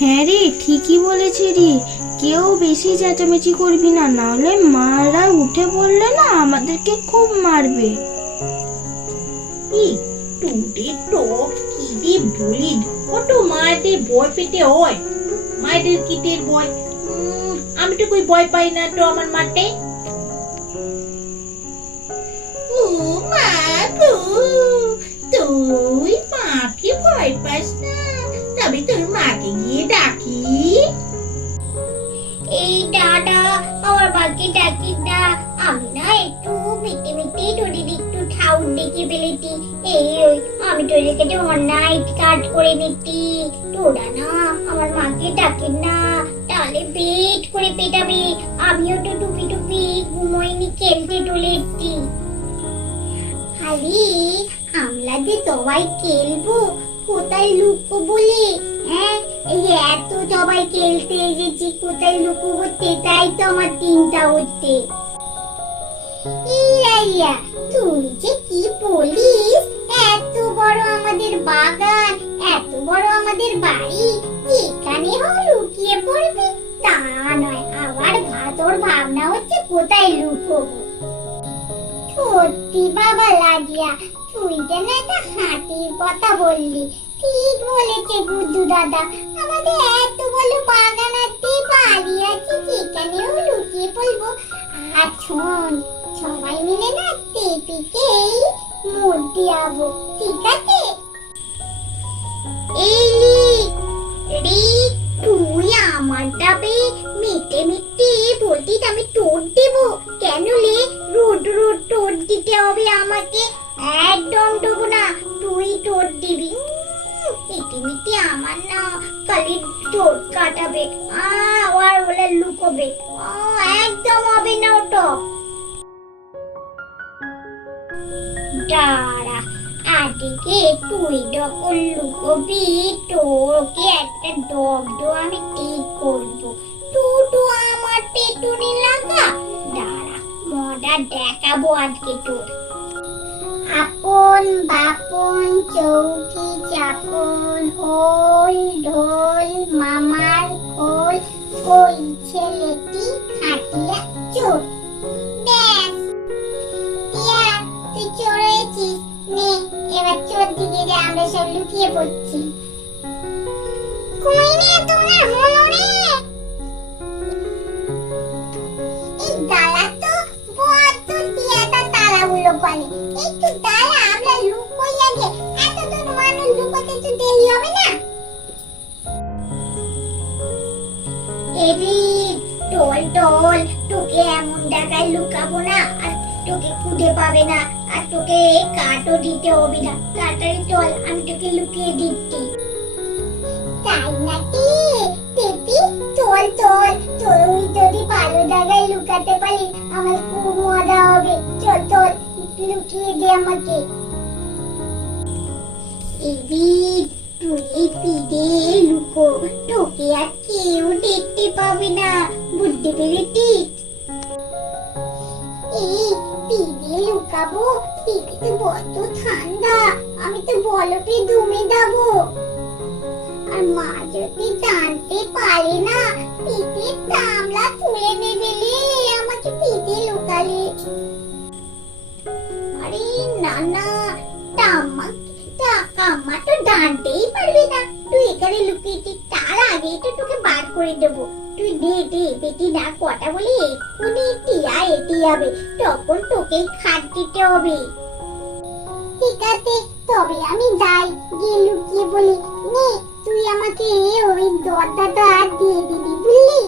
হ্যাঁ রে, ঠিকই বলেছি রে। কেউ বেশি চেঁচামেচি করবি না, নাহলে মারা উঠে পড়লে না আমাদেরকে খুব মারবে। টুটে তো কি বলি কত মায়েদের ভয় পেতে হয়। মায়েদের কিটের ভয়। আমি তো কই ভয় পাই না তো আমার মাঠে? দেখে এই, ওই, আমি তোদের কাছে অন্যায় কাজ করে নিচ্ছি তোরা না আমার মাকে ডাকি না, তাহলে পেট করে পেটাবে। আমিও তো টুপি টুপি ঘুমোইনি খেলতে চলে আরে, আমরা যে সবাই খেলব, কোথায় লুকো বলে? হ্যাঁ এই এত সবাই খেলতে এসেছি, কোথায় লুকোবো সেটাই তো আমার চিন্তা হচ্ছে। ইয়া ইয়া তুই যে কি বলিস? এত বড় আমাদের বাগান, এত বড় আমাদের বাড়ি এখানে হোক লুকিয়ে পড়বি, তা নয়। আবার ভাতর ভাবনা হচ্ছে কোথায় লুকোবো? সত্যি বাবা লাগিয়া তুই যেন একটা হাতির কথা বললি। ঠিক বলেছে গুড্ডু দাদা। আমাদের এত বড় বাগান আছে, বাড়ি আছে, যেখানেও লুকিয়ে পড়ব। আর শোন, সবাই মিলে না টেপিকেই মূর্তি আবো ঠিক আছে? এই রি, তুই আমার ডাবে মিটে মিটে বলতি আমি টোট দেব। কেন লে রোড রোড টোট দিতে হবে আমাকে। একদম দেবো না, তুই টোট দিবি। মিটে আমার না খালি টোট কাটাবে। আর ওরা লুকোবে। একদম হবে না ওটা। দাঁড়া আদিকে তুই যখন লুকোবি, তোকে একটা দগ্ধ আমি ঠিক করব। টুটু আমার পেটুনি লাগা, দাঁড়া, মজা দেখাবো আজকে তোর। আপন বাপন চৌকি চাপন ওল ঢোল, মামার খোল, ওই ছেলেটি যে আমরা সব লুকিয়ে পড়ছি। কই নে তোমার হলো রে। এই দালা তো বড্ড টিয়াটা তালাগুলো পালে একটু দালা, আমরা লুকোই আগে। এত তো মানুষ লুকোতে তো দেরি হবে না। এরি টোল টোল তোকে এমন জায়গায় লুকাবো না। তোকে খুঁজে পাবে না। আর তোকে কাটও দিতে হবে না। তাড়াতাড়ি চল আমি তোকে লুকিয়ে দিচ্ছি। তাই নাকি? পেপি, চল চল। তুই যদি ভালো জায়গায় লুকাতে পারি আমার খুব মজা হবে। চল চল লুকিয়ে দে আমাকে। এবি তুই পিড়ে লুকো। তোকে আর কেউ দেখতে পাবে না। বুঝতে পেরেছিস? বড্ড ঠান্ডা। আমি তো দমে যাব। আর মা যদি পারে না তুলে আমাকে লুকালে আরে টাম্মা তো জানতেই পারবে না। তুই এখানে লুকিয়েছিস, তার আগেই তো তোকে বার করে দেবো। তুই দে দে বেটি না কটা বলে এক্ষুনি টিয়া এটি যাবে তখন তোকেই খাট দিতে হবে। ঠিক আছে, তবে আমি যাই, গিয়ে লুকিয়ে বলি, নে, তুই আমাকে ওই দরজাটা দিয়ে দিবি বুঝলি?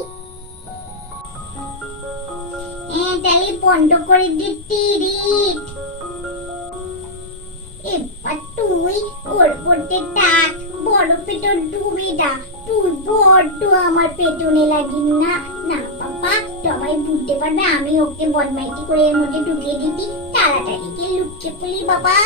হ্যাঁ তাহলে বন্ধ করে দিচ্ছি রিট এবার তুই ওর ডাক বড় বড় পেটর ডুবে না তুই বড্ড আমার পেটনে লাগিস না। না বাবা সবাই বুঝতে পারবে, আমি ওকে বদমাইটি করে এর মধ্যে ঢুকিয়ে দিতি তাড়াতাড়ি গিয়ে লুকিয়ে পড়ি বাবা।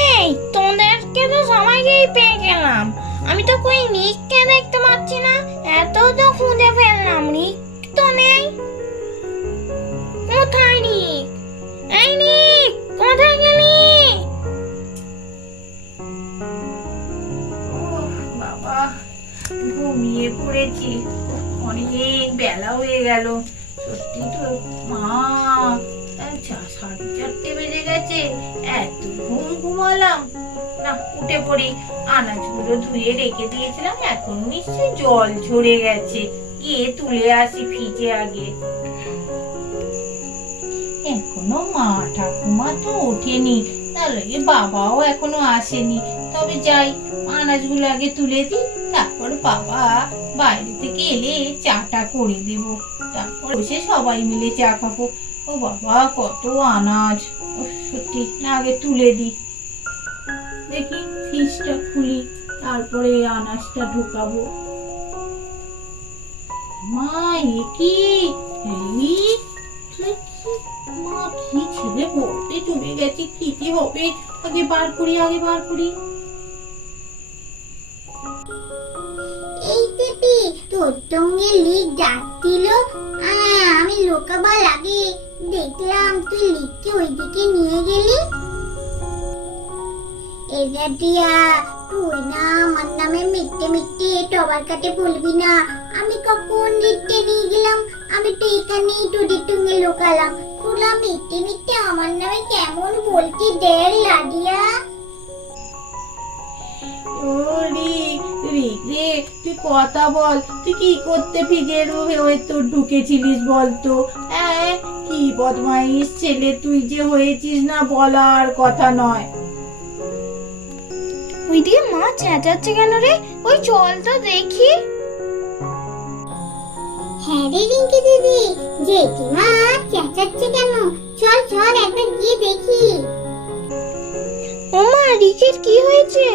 আমি তোদেরকে তো সবাইকেই পেয়ে গেলাম। আমি তো কই নিককে দেখতে পাচ্ছি না এত তো খুঁজে ফেললাম নিক তো নেই। কোথায় নিক? এই নিক! ঘুমিয়ে পড়েছি। অনেক বেলা হয়ে গেল। সত্যি তো, মা সাড়ে চারটে বেজে গেছে। এত ঘুম ঘুমালাম। না, উঠে পড়ি। আনাজগুলো ধুয়ে রেখে দিয়েছিলাম। এখন নিশ্চয়ই জল ঝরে গেছে। গিয়ে তুলে আসি ফ্রিজে আগে। এখনও মা ঠাকুমা তো ওঠেনি। তাহলে বাবাও এখনও আসেনি। তবে যাই, আনাজগুলো আগে তুলে দিই। বাবা বাইরে থেকে এলে চাটা করে দেব। তারপর বসে সবাই মিলে চা খাব। ও বাবা, কত আনাজ। সত্যি, না, আগে তুলে দিই দেখি, ফ্রিজটা খুলি, তারপরে আনাজটা ঢুকাবো। মা, এ কি? মা, কি ছেলে পড়তে চলে গেছে, কি কি হবে? আগে বার করি, আগে বার করি। পেপি তোর সঙ্গে লিক আহ, আমি লোকাবার আগে দেখলাম তুই লিককে ওইদিকে নিয়ে গেলি। এটা তুই না আমার নামে টবার কাটে বলবি না। আমি কখন লিখতে নিয়ে গেলাম? আমি তো এখানেই তোদের সঙ্গে লোকালাম। তোরা মিথ্যে মিথ্যে আমার নামে কেমন বলতে দেয় লাডিয়া? ওরে রে রে তুই কথা বল। তুই কি করতে ফিজের হয়ে তোর ঢুকেছিলিস বলতো? হ্যাঁ কি বদমাইশ ছেলে তুই যে হয়েছিস না বলার কথা নয়। ওই দিয়ে মা চেঁচাচ্ছে কেন রে? ওই চল তো দেখি। হ্যাঁ রে রিঙ্কি দিদি জেঠিমা চেঁচাচ্ছে কেন? চল চল একবার গিয়ে দেখি। ও মা রিকের কি হয়েছে?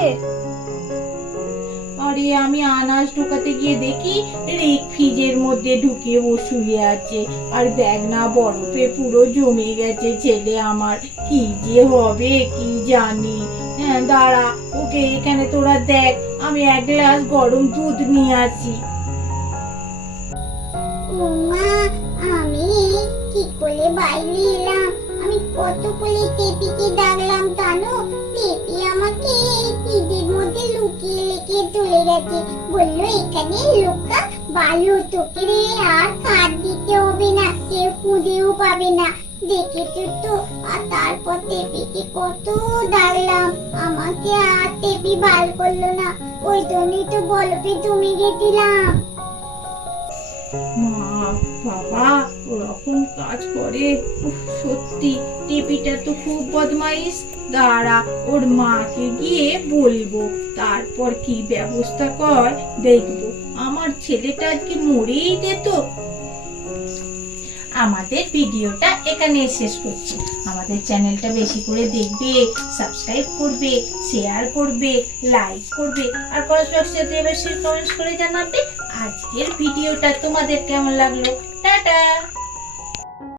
আরে আমি আনাজ ঢোকাতে গিয়ে দেখি রেক ফ্রিজের মধ্যে ঢুকে শুয়ে আছে। আর দেখ না, বরফে পুরো জমে গেছে। ছেলে আমার, কি যে হবে কি জানি। হ্যাঁ দাঁড়া, ওকে এখানে তোরা দেখ, আমি এক গ্লাস গরম দুধ নিয়ে আসি। আমি কি করে বাইরে এলাম আমি কত করে টেপিকে ডাকলাম জানো? গেছে বলল, এখানে লোকটা ভালো তোকে আর কাঠ দিতে হবে না, কেউ খুঁজেও পাবে না। দেখে তো আর তারপর দেবীকে কত ডাকলাম। আমাকে আর দেবী বাল করল না। ওই জন্যই তো বলবে তুমি গেছিলাম। মা, বাবা, ওরকম কাজ করে। সত্যি, টিপিটা তো খুব বদমাইশ। দাঁড়া, ওর মাকে গিয়ে বলব। তারপর কি ব্যবস্থা কর, দেখব। আমার ছেলেটা আজকে মরেই যেত। আমাদের ভিডিওটা এখানে শেষ করছি। আমাদের চ্যানেলটা বেশি করে দেখবে, সাবস্ক্রাইব করবে শেয়ার করবে লাইক করবে, আর কমেন্ট বক্সে বেশি কমেন্টস করে জানাবে। আজকের ভিডিওটা তোমাদের কেমন লাগল? টাটা!